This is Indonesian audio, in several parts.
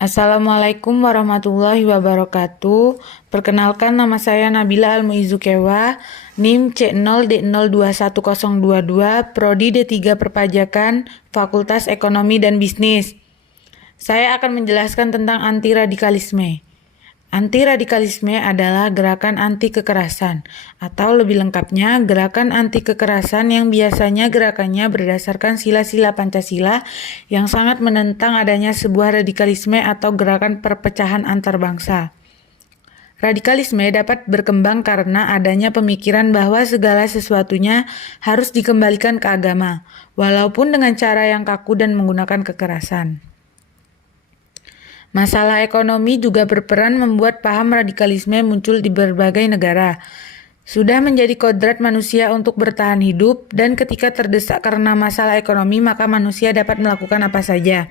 Assalamualaikum warahmatullahi wabarakatuh. Perkenalkan, nama saya Nabila Almuizukewa, NIM C0D021022, Prodi D3 Perpajakan, Fakultas Ekonomi dan Bisnis. Saya akan menjelaskan tentang anti-radikalisme. Anti-radikalisme adalah gerakan anti kekerasan, atau lebih lengkapnya, gerakan anti kekerasan yang biasanya gerakannya berdasarkan sila-sila Pancasila yang sangat menentang adanya sebuah radikalisme atau gerakan perpecahan antar bangsa. Radikalisme dapat berkembang karena adanya pemikiran bahwa segala sesuatunya harus dikembalikan ke agama, walaupun dengan cara yang kaku dan menggunakan kekerasan. Masalah ekonomi juga berperan membuat paham radikalisme muncul di berbagai negara. Sudah menjadi kodrat manusia untuk bertahan hidup, dan ketika terdesak karena masalah ekonomi, maka manusia dapat melakukan apa saja,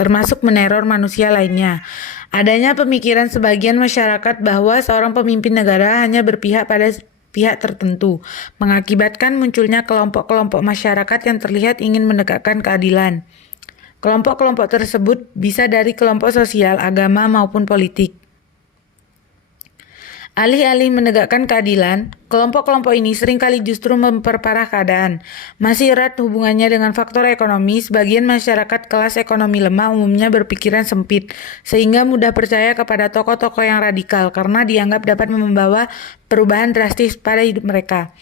termasuk meneror manusia lainnya. Adanya pemikiran sebagian masyarakat bahwa seorang pemimpin negara hanya berpihak pada pihak tertentu, mengakibatkan munculnya kelompok-kelompok masyarakat yang terlihat ingin menegakkan keadilan. Kelompok-kelompok tersebut bisa dari kelompok sosial, agama, maupun politik. Alih-alih menegakkan keadilan, kelompok-kelompok ini seringkali justru memperparah keadaan. Masih erat hubungannya dengan faktor ekonomi, sebagian masyarakat kelas ekonomi lemah umumnya berpikiran sempit, sehingga mudah percaya kepada tokoh-tokoh yang radikal karena dianggap dapat membawa perubahan drastis pada hidup mereka.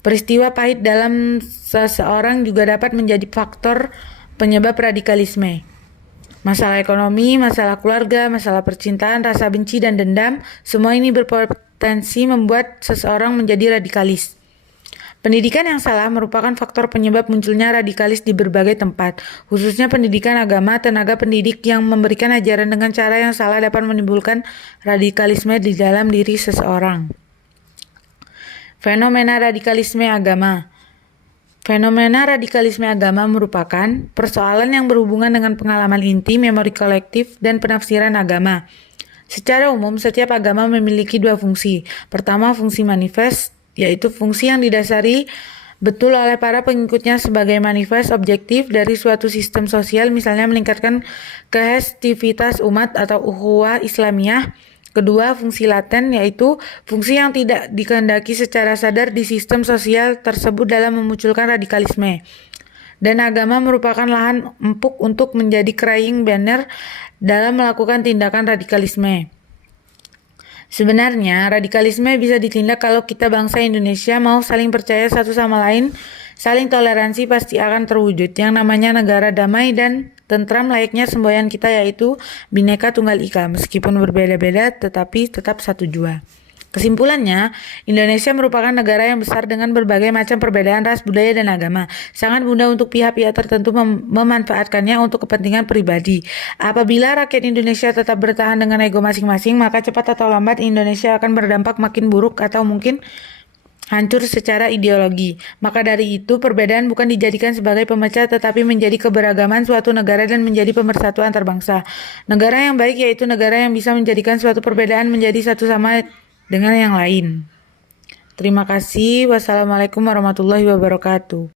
Peristiwa pahit dalam seseorang juga dapat menjadi faktor penyebab radikalisme. Masalah ekonomi, masalah keluarga, masalah percintaan, rasa benci dan dendam, semua ini berpotensi membuat seseorang menjadi radikalis. Pendidikan yang salah merupakan faktor penyebab munculnya radikalis di berbagai tempat, khususnya pendidikan agama. Tenaga pendidik yang memberikan ajaran dengan cara yang salah dapat menimbulkan radikalisme di dalam diri seseorang. Fenomena radikalisme agama. Fenomena radikalisme agama merupakan persoalan yang berhubungan dengan pengalaman inti, memori kolektif, dan penafsiran agama. Secara umum, setiap agama memiliki dua fungsi. Pertama, fungsi manifest, yaitu fungsi yang didasari betul oleh para pengikutnya sebagai manifest objektif dari suatu sistem sosial, misalnya meningkatkan kohesivitas umat atau ukhuwah Islamiyah. Kedua, fungsi laten, yaitu fungsi yang tidak dikehendaki secara sadar di sistem sosial tersebut dalam memunculkan radikalisme. Dan agama merupakan lahan empuk untuk menjadi crying banner dalam melakukan tindakan radikalisme. Sebenarnya, radikalisme bisa ditindak kalau kita bangsa Indonesia mau saling percaya satu sama lain, saling toleransi pasti akan terwujud. Yang namanya negara damai dan tentram layaknya semboyan kita, yaitu Bhinneka Tunggal Ika. Meskipun berbeda-beda tetapi tetap satu jua. Kesimpulannya, Indonesia merupakan negara yang besar dengan berbagai macam perbedaan ras, budaya, dan agama. Sangat mudah untuk pihak-pihak tertentu memanfaatkannya untuk kepentingan pribadi. Apabila rakyat Indonesia tetap bertahan dengan ego masing-masing, maka cepat atau lambat Indonesia akan berdampak makin buruk atau mungkin hancur secara ideologi. Maka dari itu, perbedaan bukan dijadikan sebagai pemecah, tetapi menjadi keberagaman suatu negara dan menjadi pemersatu antar bangsa. Negara yang baik yaitu negara yang bisa menjadikan suatu perbedaan menjadi satu sama dengan yang lain. Terima kasih. Wassalamualaikum warahmatullahi wabarakatuh.